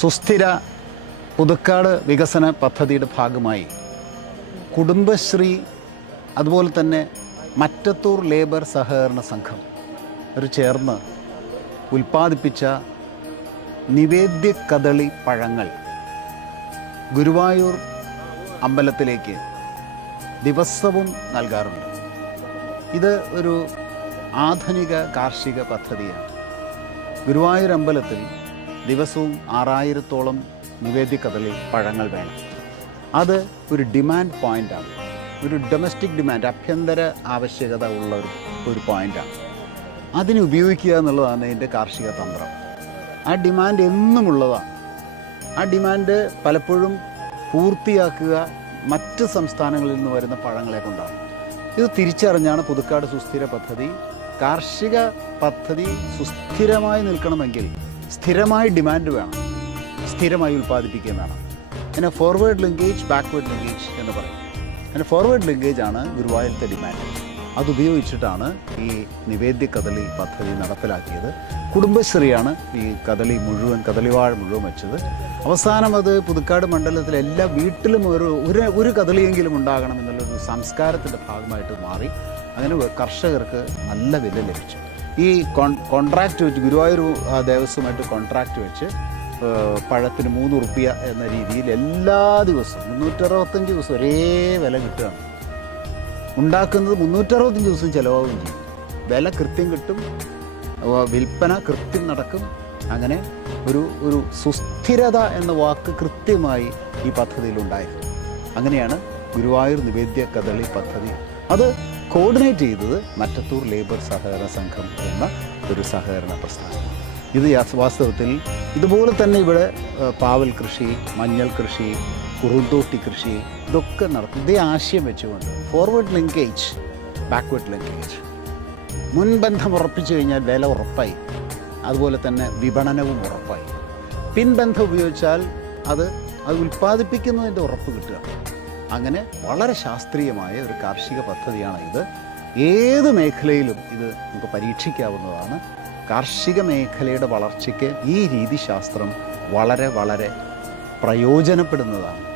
സുസ്ഥിര പുതുക്കാട് വികസന പദ്ധതിയുടെ ഭാഗമായി കുടുംബശ്രീ അതുപോലെ തന്നെ മറ്റത്തൂർ ലേബർ സഹകരണ സംഘം ഒരു ചേർന്ന് ഉൽപ്പാദിപ്പിച്ച നിവേദ്യ കദളി പഴങ്ങൾ ഗുരുവായൂർ അമ്പലത്തിലേക്ക് ദിവസവും നൽകാറുണ്ട്. ഇത് ഒരു ആധുനിക കാർഷിക പദ്ധതിയാണ്. ഗുരുവായൂർ അമ്പലത്തിൽ ദിവസവും ആറായിരത്തോളം നിവേദ്യ കദളി പഴങ്ങൾ വേണം. അത് ഒരു ഡിമാൻഡ് പോയിന്റാണ് ഒരു ഡൊമസ്റ്റിക് ഡിമാൻഡ് ആഭ്യന്തര ആവശ്യകത ഉള്ള ഒരു ഒരു പോയിന്റാണ് അതിന് ഉപയോഗിക്കുക എന്നുള്ളതാണ് ഇതിന്റെ കാർഷിക തന്ത്രം. ആ ഡിമാൻഡ് എന്നുമുള്ളതാണ്. ആ ഡിമാൻഡ് പലപ്പോഴും പൂർത്തിയാക്കുക മറ്റ് സംസ്ഥാനങ്ങളിൽ നിന്ന് വരുന്ന പഴങ്ങളെ കൊണ്ടാണ്. ഇത് തിരിച്ചറിഞ്ഞാണ് പുതുക്കാട് സുസ്ഥിര പദ്ധതി കാർഷിക പദ്ധതി സുസ്ഥിരമായി നിൽക്കണമെങ്കിൽ സ്ഥിരമായി ഡിമാൻഡ് വേണം. സ്ഥിരമായി ഉൽപ്പാദിപ്പിക്കുകയും വേണം. പിന്നെ ഫോർവേഡ് ലിങ്കേജ് ബാക്ക്വേഡ് ലിങ്കേജ് എന്ന് പറയും. പിന്നെ ഫോർവേഡ് ലിങ്കേജ് ആണ് ഗുരുവായൂരത്തെ ഡിമാൻഡ് അതുപയോഗിച്ചിട്ടാണ് ഈ നിവേദ്യ കദളി പദ്ധതി നടപ്പിലാക്കിയത്. കുടുംബശ്രീയാണ് ഈ കദളി മുഴുവൻ കദളിവാഴ മുഴുവൻ വെച്ചത്. അവസാനം അത് പുതുക്കാട് മണ്ഡലത്തിലെ എല്ലാ വീട്ടിലും ഒരു ഒരു ഒരു കദളിയെങ്കിലും ഉണ്ടാകണം എന്നുള്ളൊരു സംസ്കാരത്തിന്റെ ഭാഗമായിട്ട് മാറി. അങ്ങനെ കർഷകർക്ക് നല്ല വില ലഭിച്ചു. ഈ കോൺ കോൺട്രാക്റ്റ് വെച്ച് ഗുരുവായൂർ ദേവസ്വമായിട്ട് കോൺട്രാക്റ്റ് വെച്ച് പഴത്തിന് മൂന്ന് റുപ്യ എന്ന രീതിയിൽ എല്ലാ ദിവസവും മുന്നൂറ്ററുപത്തഞ്ച് ദിവസം ഒരേ വില കിട്ടുകയാണ്. ഉണ്ടാക്കുന്നത് മുന്നൂറ്ററുപത്തഞ്ച് ദിവസം ചിലവാകും ചെയ്യും. വില കൃത്യം കിട്ടും വിൽപ്പന കൃത്യം നടക്കും. അങ്ങനെ ഒരു ഒരു സുസ്ഥിരത എന്ന വാക്ക് കൃത്യമായി ഈ പദ്ധതിയിൽ ഉണ്ടായിരുന്നു അങ്ങനെയാണ് ഗുരുവായൂർ നിവേദ്യ കദളി പദ്ധതി. അത് കോർഡിനേറ്റ് ചെയ്തത് മറ്റത്തൂർ ലേബർ സഹകരണ സംഘം എന്ന ഒരു സഹകരണ പ്രസ്ഥാനം. ഇത് വാസ്തവത്തിൽ ഇതുപോലെ തന്നെ ഇവിടെ പാവൽ കൃഷി മഞ്ഞൾ കൃഷി കുറുന്തോട്ടി കൃഷി ഇതൊക്കെ നടത്തും. ഇതേ ആശയം വെച്ചുകൊണ്ട് ഫോർവേഡ് ലിങ്കേജ് ബാക്ക്വേഡ് ലിങ്കേജ് മുൻബന്ധം ഉറപ്പിച്ചു കഴിഞ്ഞാൽ വില ഉറപ്പായി. അതുപോലെ തന്നെ വിപണനവും ഉറപ്പായി. പിൻബന്ധം ഉപയോഗിച്ചാൽ അത് അത് ഉൽപ്പാദിപ്പിക്കുന്നതിന്റെ ഉറപ്പ് കിട്ടുക. അങ്ങനെ വളരെ ശാസ്ത്രീയമായ ഒരു കാർഷിക പദ്ധതിയാണ് ഇത്. ഏത് മേഖലയിലും ഇത് നമുക്ക് പരീക്ഷിക്കാവുന്നതാണ്. കാർഷിക മേഖലയുടെ വളർച്ചയ്ക്ക് ഈ രീതിശാസ്ത്രം വളരെ വളരെ പ്രയോജനപ്പെടുന്നതാണ്.